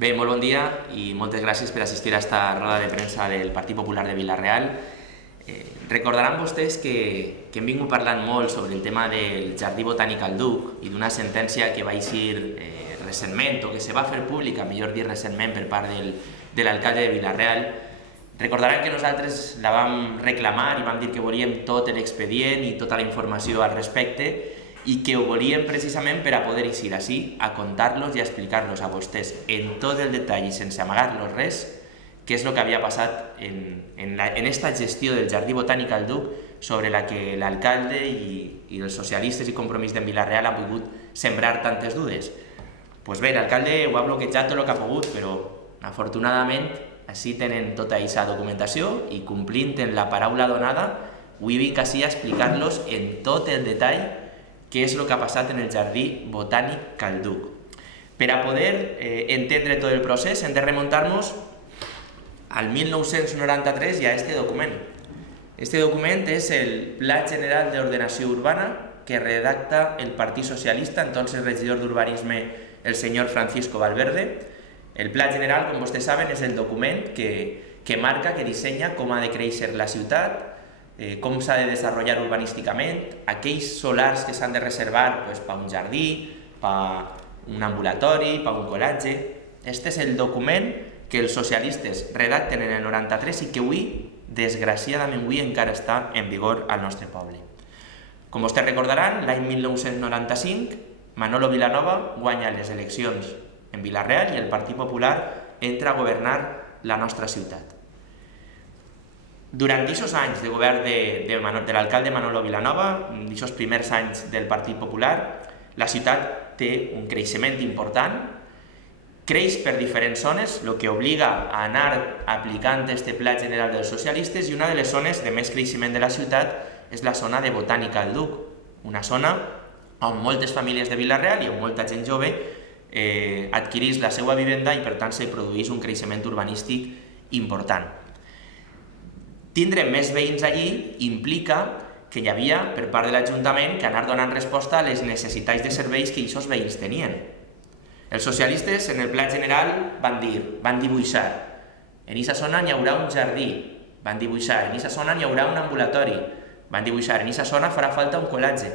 Bé, molt bon dia i moltes gràcies per assistir a esta roda de premsa del Partit Popular de Vila-real. Recordaran vostès que hem vingut parlant molt sobre el tema del Jardí Botànic al Duc i d'una sentència que va eixir recentment, o que se va fer pública, millor dir recentment, per part de l'alcalde de Vila-real. Recordaran que nosaltres la vam reclamar i vam dir que volíem tot l'expedient i tota la informació al respecte i que ho volíem precisament per a poder eixir així, a contar-los i a explicar-los a vostès en tot el detall i sense amagar-los res què és el que havia passat en esta gestió del Jardí Botànic al Duc, sobre la que l'alcalde i els socialistes i Compromís d'en Vila-real han volgut sembrar tantes dudes. Doncs bé, l'alcalde ho ha bloquejat tot el que ha pogut, però afortunadament així tenen tota aquesta documentació i complint en la paraula donada, avui vinc així a explicar-los en tot el detall què és el que ha passat en el Jardí Botànic al Duc. Per a poder entendre tot el procés hem de remuntar-nos al 1993 i a este document. Este document és el Pla General d'Ordenació Urbana que redacta el Partit Socialista, entonces regidor d'Urbanisme, el senyor Francisco Valverde. El Pla General, com vostès saben, és el document que marca, que dissenya com ha de créixer la ciutat, com s'ha de desenvolupar urbanísticament, aquells solars que s'han de reservar per un jardí, per un ambulatori, per un colatge. Este és el document que els socialistes redacten en el 93 i que avui, desgraciadament avui, encara està en vigor al nostre poble. Com vostès recordaran, l'any 1995, Manolo Vilanova guanya les eleccions en Vila-real i el Partit Popular entra a governar la nostra ciutat. Durant aquests anys de govern de l'alcalde Manolo Vilanova, aquests primers anys del Partit Popular, la ciutat té un creixement important, creix per diferents zones, el que obliga a anar aplicant este Pla General dels socialistes, i una de les zones de més creixement de la ciutat és la zona de Botànica al Duc, una zona on moltes famílies de Vila-real i on molta gent jove adquireix la seva vivenda i per tant se produeix un creixement urbanístic important. Tindre més veïns allí implica que hi havia, per part de l'Ajuntament, que anar donant resposta a les necessitats de serveis que aquests veïns tenien. Els socialistes en el Pla General van dibuixar, en aquesta zona hi haurà un jardí, van dibuixar, en aquesta zona hi haurà un ambulatori, van dibuixar, en aquesta zona farà falta un colatge.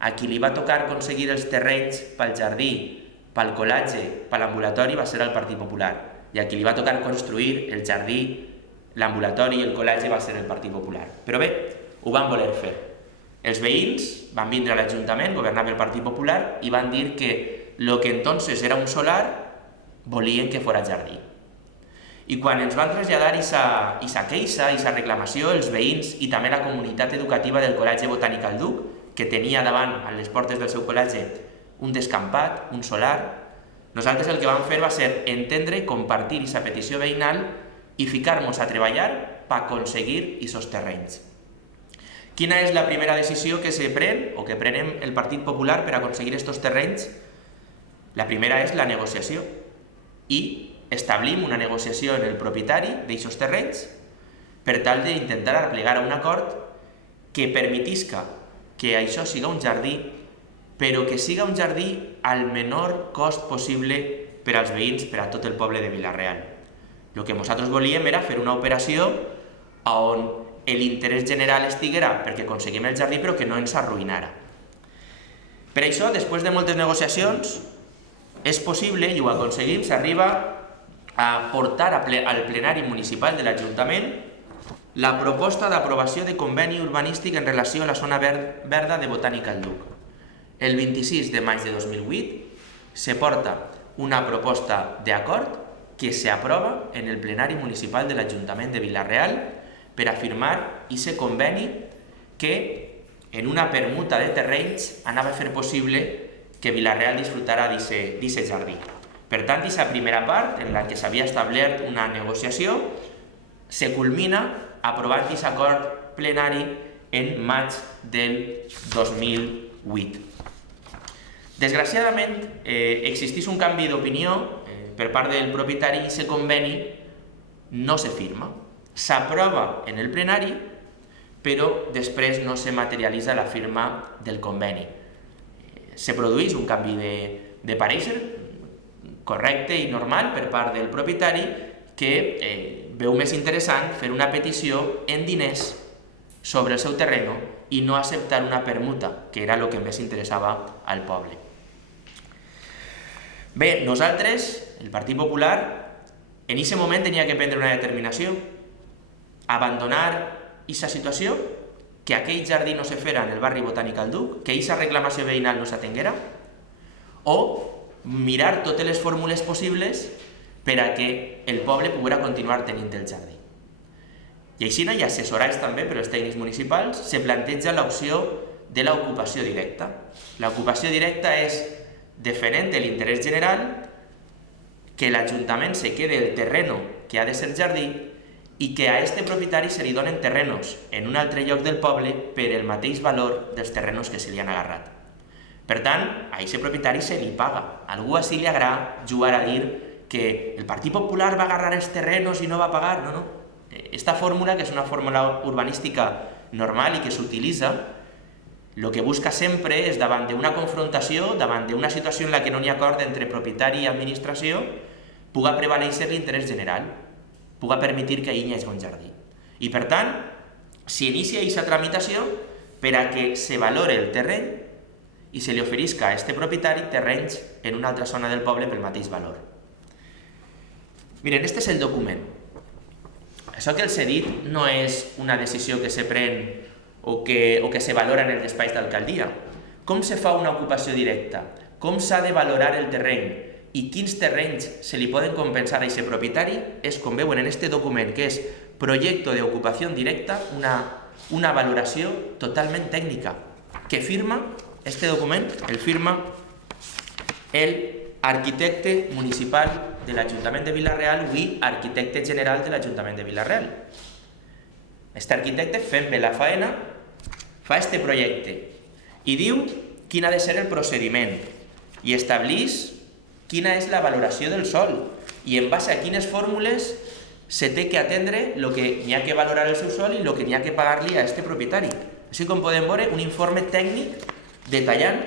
A qui li va tocar aconseguir els terrenys pel jardí, pel colatge, per l'ambulatori va ser el Partit Popular, i a qui li va tocar construir el jardí, l'ambulatori i el col·legi va ser el Partit Popular. Però bé, ho van voler fer. Els veïns van vindre a l'Ajuntament, governava el Partit Popular, i van dir que el que entonces era un solar volien que fora jardí. I quan ens van traslladar aquesta queixa, aquesta reclamació, els veïns i també la comunitat educativa del Col·legi Botànic al Duc, que tenia davant, a les portes del seu col·legi, un descampat, un solar, nosaltres el que vam fer va ser entendre i compartir aquesta petició veïnal i ficar-nos a treballar per aconseguir aquests terrenys. Quina és la primera decisió que se pren o que prenem el Partit Popular per aconseguir aquests terrenys? La primera és la negociació i establim una negociació en el propietari d'aquests terrenys per tal d'intentar arreplegar a un acord que permetisca que això siga un jardí, però que siga un jardí al menor cost possible per als veïns, per a tot el poble de Vila-real. El que nosaltres volíem era fer una operació on l'interès general estiguera perquè aconseguim el jardí però que no ens arruïnara. Per això, després de moltes negociacions, és possible, i ho aconseguim, s'arriba a portar al plenari municipal de l'Ajuntament la proposta d'aprovació de conveni urbanístic en relació a la zona verda de Botànica al Duc. El 26 de maig de 2008 se porta una proposta d'acord que s'aprova en el plenari municipal de l'Ajuntament de Vila-real per a firmar aquest conveni que en una permuta de terrenys anava a fer possible que Vila-real disfrutara d'aquest jardí. Per tant, aquesta primera part, en la que s'havia establert una negociació, se culmina aprovant aquest acord plenari en maig del 2008. Desgraciadament, existeix un canvi d'opinió per part del propietari i aquest conveni no se firma. S'aprova en el plenari, però després no se materialitza la firma del conveni. Se produeix un canvi de parèixer, correcte i normal per part del propietari que veu més interessant fer una petició en diners sobre el seu terreno i no acceptar una permuta, que era el que més interessava al poble. Bé, nosaltres, el Partit Popular, en aquest moment tenia que prendre una determinació, abandonar aquesta situació, que aquell jardí no se fera en el barri Botànic al Duc, que aquesta reclamació veïnal no s'atenguera, o mirar totes les fórmules possibles per a que el poble poguera continuar tenint el jardí. I així, i assessorats també per els tècnics municipals, se planteja l'opció de l'ocupació directa. L'ocupació directa és, defendent l'interès general, que l'Ajuntament se quede el terreno que ha de ser jardí i que a este propietari se li donen terrenos en un altre lloc del poble per el mateix valor dels terrenos que se li han agarrat. Per tant, a aquest propietari se li paga. A algú així li agrada jugar a dir que el Partit Popular va agarrar els terrenos i no va pagar. No. Esta fórmula, que és una fórmula urbanística normal i que s'utilitza, el que busca sempre és, davant d'una confrontació, davant d'una situació en la que no hi ha acord entre propietari i administració, puga prevalèixer l'interès general, puga permetir que hi hagi un jardí. I per tant, s'inicia aquesta tramitació per a que se valore el terreny i se li oferisca a aquest propietari terrenys en una altra zona del poble pel mateix valor. Miren, este és el document. Això que els he dit no és una decisió que se pren o que se valora en el despatx d'alcaldia. Com se fa una ocupació directa? Com s'ha de valorar el terreny? I quins terrenys se li poden compensar a aquest propietari? És, com veuen en aquest document, que és Proyecto de Ocupación Directa, una valoració totalment tècnica, que firma, este document, el firma el arquitecte municipal de l'Ajuntament de Vila-real i arquitecte general de l'Ajuntament de Vila-real. Este arquitecte, fent bé la faena, fa este projecte i diu quin ha de ser el procediment i estableix quina és la valoració del sòl i en base a quines fórmules se té que atendre el que n'hi ha que valorar el seu sòl i el que n'hi ha que pagar-li a este propietari. Així com podem veure, un informe tècnic detallant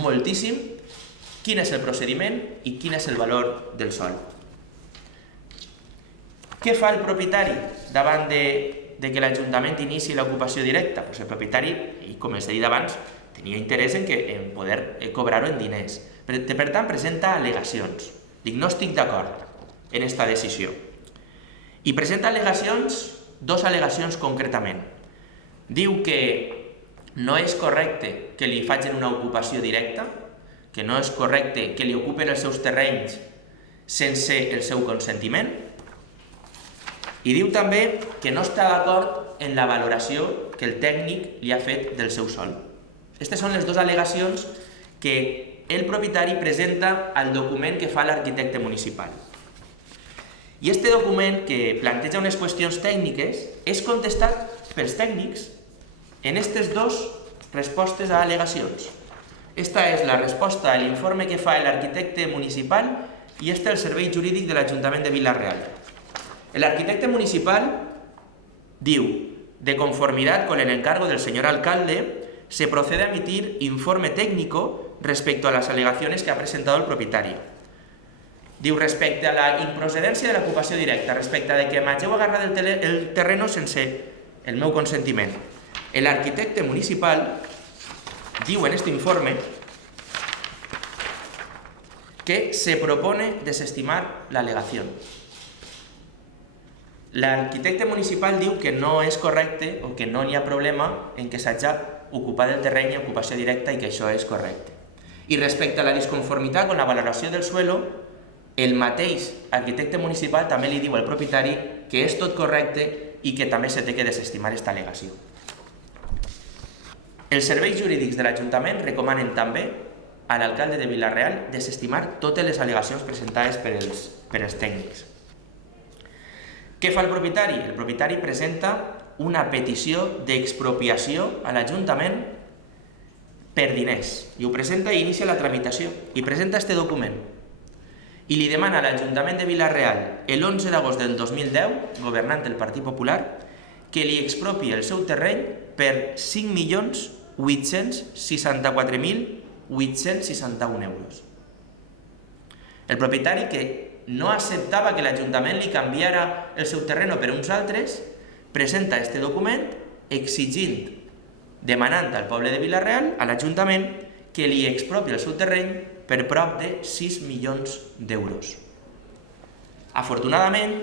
moltíssim quin és el procediment i quin és el valor del sòl. Què fa el propietari davant de que l'Ajuntament inici l'ocupació directa? El propietari, i com els he dit abans, tenia interès en poder cobrar-ho en diners. Per tant, presenta al·legacions. Dic, no estic d'acord en aquesta decisió. I presenta al·legacions, dues al·legacions concretament. Diu que no és correcte que li facin una ocupació directa, que no és correcte que li ocupen els seus terrenys sense el seu consentiment, i diu també que no està d'acord en la valoració que el tècnic li ha fet del seu sòl. Aquestes són les dues al·legacions que el propietari presenta al document que fa l'arquitecte municipal. I aquest document, que planteja unes qüestions tècniques, és contestat pels tècnics en aquestes dues respostes a al·legacions. Esta és la resposta a l'informe que fa l'arquitecte municipal i este el servei jurídic de l'Ajuntament de Vila-real. El arquitecte municipal diu: de conformidad con el encargo del señor alcalde, se procede a emitir informe técnico respecto a las alegaciones que ha presentado el propietario. Diu, respecte a la improcedència de l'ocupació directa, respecte a que m'hageu agarrat el terreno sense el meu consentiment. L'arquitecte municipal diu en este informe que se propone desestimar la alegación. L'arquitecte municipal diu que no és correcte o que no hi ha problema en que s'hagi ocupat el terreny en ocupació directa i que això és correcte. I respecte a la disconformitat con la valoració del suelo, el mateix arquitecte municipal també li diu al propietari que és tot correcte i que també se té que desestimar aquesta al·legació. Els serveis jurídics de l'Ajuntament recomanen també a l'alcalde de Vila-real desestimar totes les al·legacions presentades per els tècnics. Què fa el propietari? El propietari presenta una petició d'expropiació a l'Ajuntament per diners i ho presenta i inicia la tramitació i presenta este document i li demana a l'Ajuntament de Vila-real el 11 d'agost del 2010, governant el Partit Popular, que li expropie el seu terreny per 5.864.861 euros. El propietari que no acceptava que l'Ajuntament li canviara el seu terreny per uns altres, presenta aquest document exigint, demanant al poble de Vila-real, a l'Ajuntament, que li expropie el seu terreny per prop de 6 milions d'euros. Afortunadament,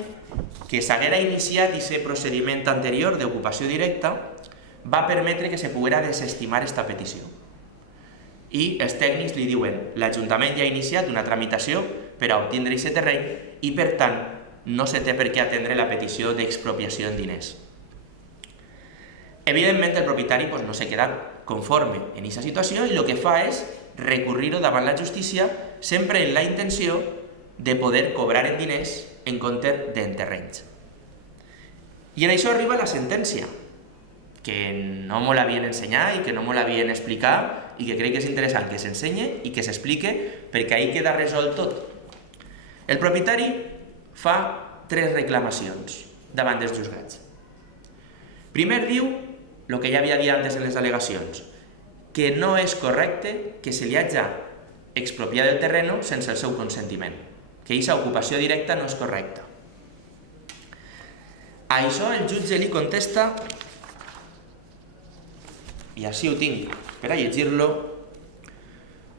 que s'haguera iniciat aquest procediment anterior d'ocupació directa va permetre que se poguera desestimar aquesta petició. I els tècnics li diuen l'Ajuntament ja ha iniciat una tramitació per a obtindre aquest terreny i, per tant, no se té per què atendre la petició d'expropiació en diners. Evidentment, el propietari no se queda conforme en aquesta situació i el que fa és recurrir-ho davant la justícia sempre en la intenció de poder cobrar en diners en compte d'en terrenys. I en això arriba la sentència, que no me l'havien ensenyat i que no me l'havien explicat i que crec que és interessant que s'ensenye i que s'explique perquè ahí queda resolt tot. El propietari fa 3 reclamacions davant dels juzgats. Primer diu el que ja havia dit antes en les al·legacions, que no és correcte que se li hagi expropiat el terreny sense el seu consentiment, que aquesta ocupació directa no és correcta. A això el jutge li contesta, y así lo tengo para llegirlo: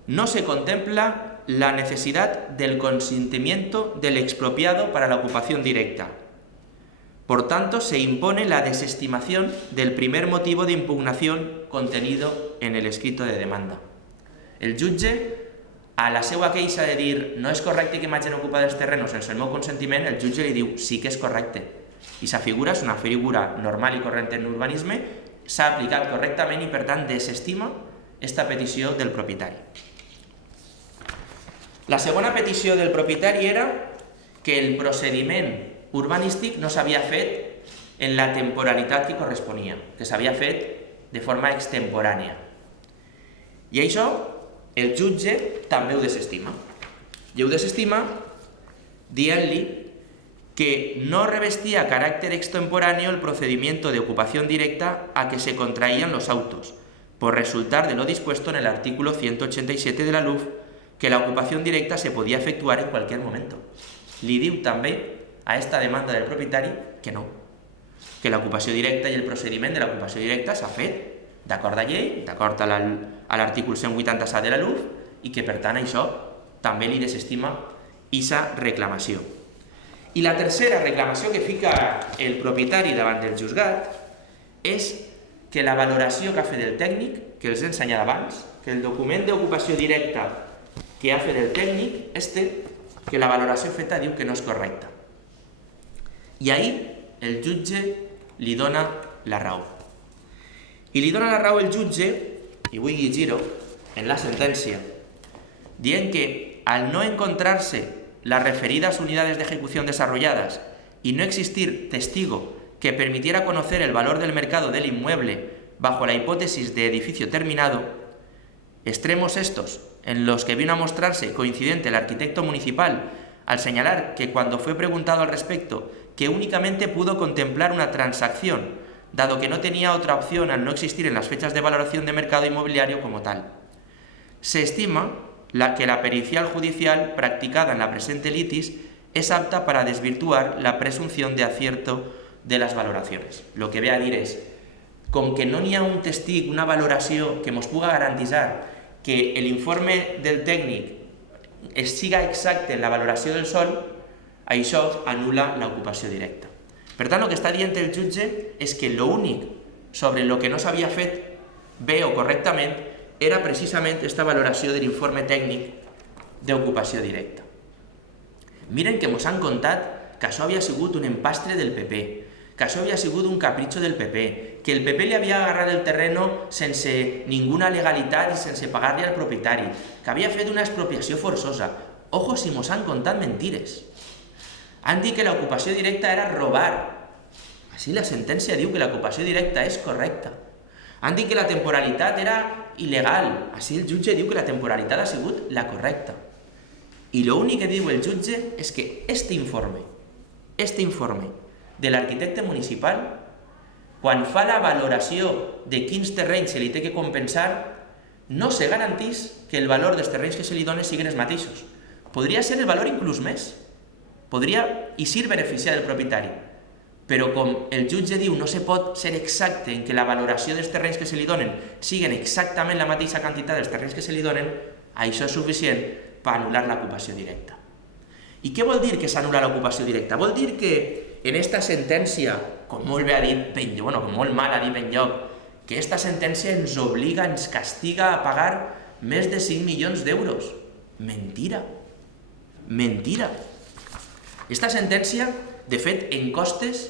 no se contempla la necesidad del consentimiento del expropiado para la ocupación directa. Por tanto, se impone la desestimación del primer motivo de impugnación contenido en el escrito de demanda. El jutge, a la seva queixa de dir no és correcte que m'hagin ocupat els terrenos sense el meu consentiment, el jutge li diu sí que és correcte. I sa figura és una figura normal i corrent en urbanisme, s'ha aplicat correctament i, per tant, desestima esta petició del propietari. La segona petició del propietari era que el procediment urbanístic no s'havia fet en la temporalitat que corresponia, que s'havia fet de forma extemporània. I això el jutge també ho desestima. I ho desestima dient-li que no revestía carácter extemporáneo el procedimiento de ocupación directa a que se contraían los autos, por resultar de lo dispuesto en el artículo 187 de la LUF, que la ocupación directa se podía efectuar en cualquier momento. Li diu també a esta demanda del propietari que no, que l'ocupació directa i el procediment de l'ocupació directa s'ha fet d'acord a llei, d'acord a l'artícul 187 de la LUF, i que, per tant, això també li desestima aquesta reclamació. I la tercera reclamació que fica el propietari davant del juzgat és que la valoració que ha fet el tècnic, que els he ensenyat abans, que el document d'ocupació directa que ha fet el tècnic, que la valoració feta diu que no és correcta. I ahí el jutge li dona la raó. I li dona la raó el jutge, i vull llegir-ho en la sentència, dient que al no encontrarse las referidas unidades de ejecución desarrolladas y no existir testigo que permitiera conocer el valor del mercado del inmueble bajo la hipótesis de edificio terminado, extremos estos en los que vino a mostrarse coincidente el arquitecto municipal al señalar que cuando fue preguntado al respecto que únicamente pudo contemplar una transacción, dado que no tenía otra opción al no existir en las fechas de valoración de mercado inmobiliario como tal. Se estima que la pericial judicial practicada en la presente litis es apta para desvirtuar la presunción de acierto de las valoraciones. Lo que ve a dir és, com que no n'hi ha un testig, una valoració que ens puga garantitzar que l'informe del tècnic siga exacte en la valoració del sòl, això anul·la l'ocupació directa. Per tant, el que està dient el jutge és que l'únic sobre el que no s'havia fet bé o correctament era precisament aquesta valoració de l'informe tècnic d'ocupació directa. Miren que ens han contat que això havia sigut un empastre del PP, que això havia sigut un capritxo del PP, que el PP li havia agarrat el terreno sense ninguna legalitat i sense pagar-li al propietari, que havia fet una expropiació forçosa. Ojo si ens han contat mentires. Han dit que l'ocupació directa era robar. Així la sentència diu que l'ocupació directa és correcta. Han dit que la temporalitat era il·legal. Així el jutge diu que la temporalitat ha sigut la correcta. I l'únic que diu el jutge és que este informe de l'arquitecte municipal, quan fa la valoració de quins terrenys se li té que compensar, no se garantís que el valor dels terrenys que se li donen siguin els mateixos. Podria ser el valor inclús més. Podria i sí beneficiar el propietari. Però com el jutge diu no se pot ser exacte en que la valoració dels terrenys que se li donen siguin exactament la mateixa quantitat dels terrenys que se li donen, això és suficient per anul·lar l'ocupació directa. I què vol dir que s'anul·la l'ocupació directa? Vol dir que en esta sentència, com molt bé ha dit Benlloc, com molt mal ha dit Benlloc, que esta sentència ens obliga, ens castiga a pagar més de 5 milions d'euros. Mentira. Mentira. Esta sentència, de fet, en costes,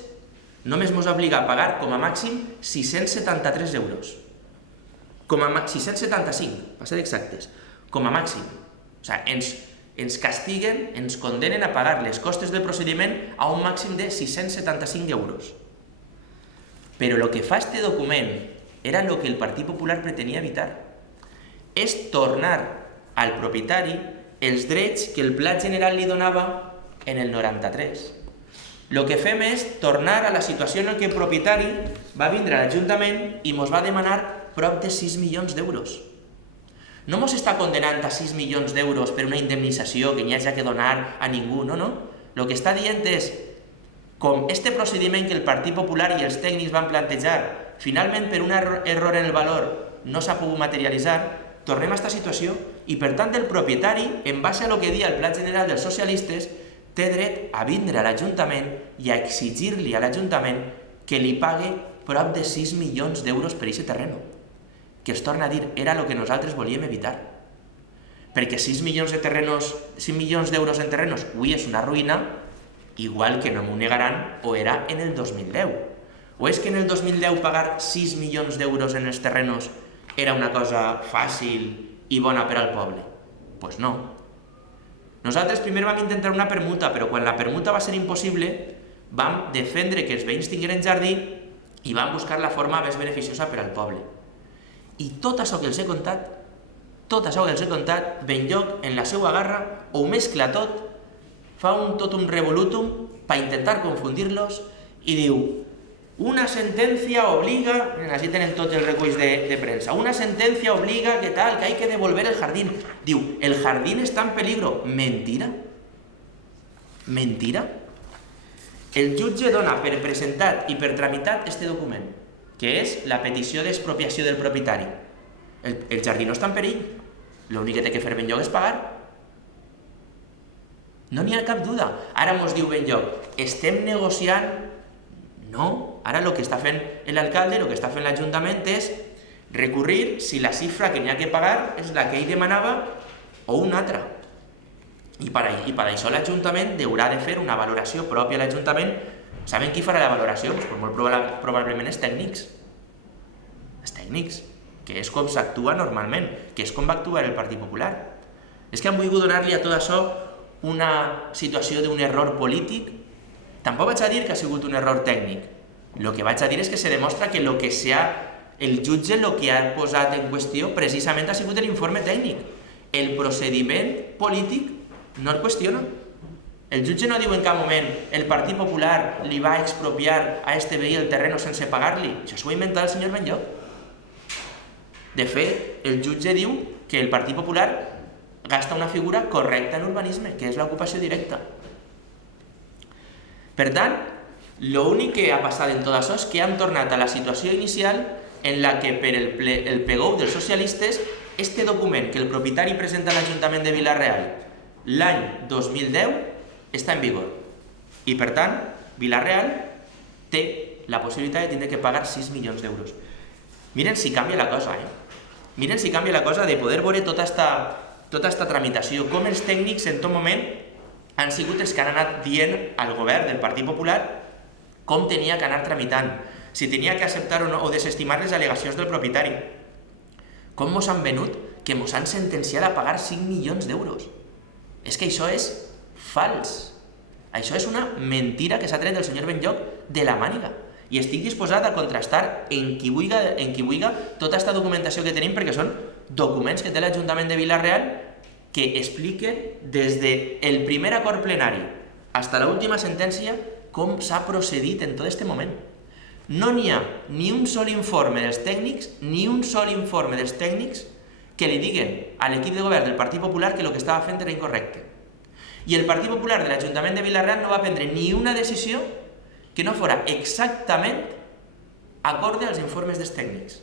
només ens obliga a pagar com a màxim 673 euros. 675, per ser exactes, com a màxim. O sigui, ens castiguen, ens condenen a pagar les costes del procediment a un màxim de 675 euros. Però el que fa este document era el que el Partit Popular pretenia evitar. És tornar al propietari els drets que el Pla General li donava en el 93. El que fem és tornar a la situació en què el propietari va vindre a l'Ajuntament i ens va demanar prop de 6 milions d'euros. No ens està condenant a 6 milions d'euros per una indemnització que n'hi hagi que donar a ningú, no. El que està dient és, com este procediment que el Partit Popular i els tècnics van plantejar, finalment per un error en el valor no s'ha pogut materialitzar, tornem a aquesta situació i per tant el propietari, en base a el que dia el Pla General dels Socialistes, té dret a vindre a l'Ajuntament i a exigir-li a l'Ajuntament que li pague prop de 6 milions d'euros per aquest terreno. Que es torna a dir, era el que nosaltres volíem evitar. Perquè 6 milions d'euros en terrenos avui és una ruïna, igual que no m'ho negaran, o era en el 2010. O és que en el 2010 pagar 6 milions d'euros en els terrenos era una cosa fàcil i bona per al poble? Doncs no. Nosaltres primer vam intentar una permuta, però quan la permuta va ser impossible, vam defendre que els veïns tingueren jardí i vam buscar la forma més beneficiosa per al poble. I tot això que els he contat, Benlloc, en la seva garra, ho mescla tot, fa tot un revolutum per intentar confundir-los i diu, una sentencia obliga, així tenen tots els reculls de premsa, una sentencia obliga que tal, que hay que devolver el jardín. Diu, el jardín está en peligro. Mentira. Mentira. El jutge dona per presentat i per tramitat este document, que és la petició d'expropiació del propietari. El jardí no està en perill. L'únic que té que fer Benlloc és pagar. No n'hi ha cap duda. Ara ens diu Benlloc, estem negociant. No, ara el que està fent l'alcalde, el que està fent l'Ajuntament és recurrir si la xifra que n'hi ha que pagar és la que ell demanava o una altra. I per això l'Ajuntament haurà de fer una valoració pròpia a l'Ajuntament. Saben qui farà la valoració? Pues molt probablement els tècnics. Els tècnics, que és com s'actua normalment, que és com va actuar el Partit Popular. És que han volgut donar-li a tot això una situació d'un error polític. Tampoc vaig a dir que ha sigut un error tècnic. El que vaig a dir és que se demostra que el jutge el que ha posat en qüestió precisament ha sigut l'informe tècnic. El procediment polític no el qüestiona. El jutge no diu en cap moment el Partit Popular li va expropiar a este veí el terreno sense pagar-li. Això s'ho ha inventat el senyor Benlloc. De fet, el jutge diu que el Partit Popular gasta una figura correcta en urbanisme, que és l'ocupació directa. Per tant, l'únic que ha passat en tot això és que han tornat a la situació inicial en la que per el pegou dels socialistes este document que el propietari presenta a l'Ajuntament de Vila-real l'any 2010 està en vigor. I per tant, Vila-real té la possibilitat de tindre que pagar 6 milions d'euros. Miren si canvia la cosa, Miren si canvia la cosa de poder veure tota esta tramitació, com els tècnics en tot moment han sigut els que han anat dient al govern del Partit Popular com tenia que anar tramitant, si tenia que acceptar o desestimar les al·legacions del propietari. Com ens han venut que ens han sentenciat a pagar 5 milions d'euros. És que això és fals. Això és una mentira que s'ha tret del senyor Benlloc de la màniga. I estic disposat a contrastar en qui vulgui tota aquesta documentació que tenim, perquè són documents que té l'Ajuntament de Vila-real que expliquen des del primer acord plenari fins a l'última sentència com s'ha procedit en tot aquest moment. No n'hi ha ni un sol informe dels tècnics, que li diguen a l'equip de govern del Partit Popular que el que estava fent era incorrecte. I el Partit Popular de l'Ajuntament de Vila-real no va prendre ni una decisió que no fora exactament acorde als informes dels tècnics.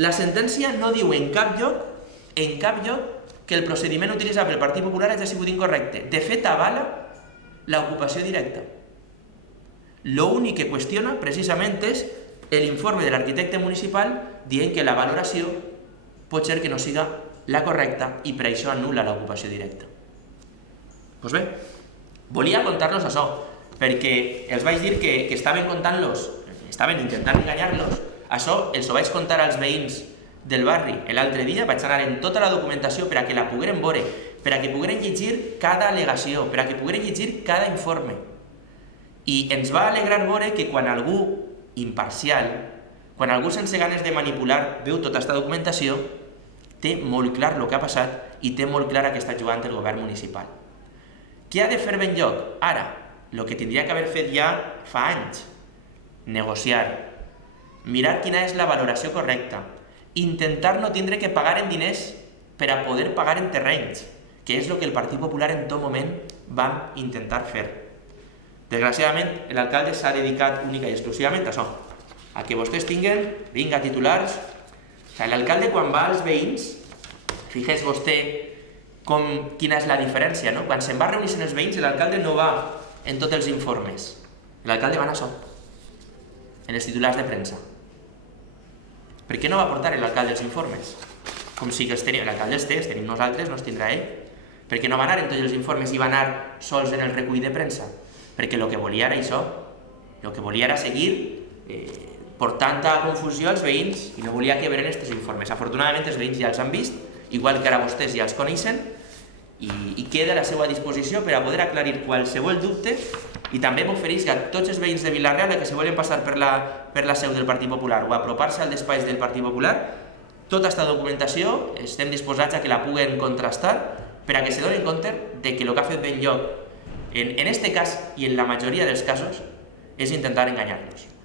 La sentència no diu en cap lloc, que el procediment utilitzat pel Partit Popular hagi sigut incorrecte. De fet, avala l'ocupació directa. L'únic que qüestiona, precisament, és l'informe de l'arquitecte municipal dient que la valoració pot ser que no siga la correcta i per això anul·la l'ocupació directa. Doncs bé, volia contar-los això, perquè els vaig dir que estaven contant-los, estaven intentant enganyar-los. Això els ho vaig contar als veïns del barri l'altre dia, vaig anar en tota la documentació per a que la pogueren veure, per a que pogueren llegir cada al·legació, per a que pogueren llegir cada informe. I ens va alegrar veure que quan algú imparcial, quan algú sense ganes de manipular veu tota aquesta documentació, té molt clar el que ha passat i té molt clar que està jugant el govern municipal. Què ha de fer ben lloc? Ara, el que tindria que haver fet ja fa anys, negociar, mirar quina és la valoració correcta, intentar no tindre que pagar en diners per a poder pagar en terrenys, que és el que el Partit Popular en tot moment va intentar fer. Desgraciadament, l'alcalde s'ha dedicat única i exclusivament a això, a que vostès tinguen, vinga, titulars. L'alcalde, quan va als veïns, fixés vostè quina és la diferència, no? Quan se'n va reunir amb els veïns, l'alcalde no va en tots els informes. L'alcalde va anar a això, en els titulars de premsa. Per què no va portar l'alcalde els informes? Com si els tenia, l'alcalde els té, els tenim nosaltres, no els tindrà ell. Per què no va anar en tots els informes i va anar sols en el recull de premsa? Perquè el que volia era això, el que volia era seguir portant a confusió als veïns i no volia que veren aquests informes. Afortunadament els veïns ja els han vist, igual que ara vostès ja els coneixen, i queda a la seva disposició per a poder aclarir qualsevol dubte i també m'ofereix a tots els veïns de Vila-real que se volen passar per la seu del Partit Popular o apropar-se al despatx del Partit Popular, tota aquesta documentació estem disposats a que la puguen contrastar per a que se donen compte de que el que ha fet ben lloc en aquest cas i en la majoria dels casos és intentar enganyar-los.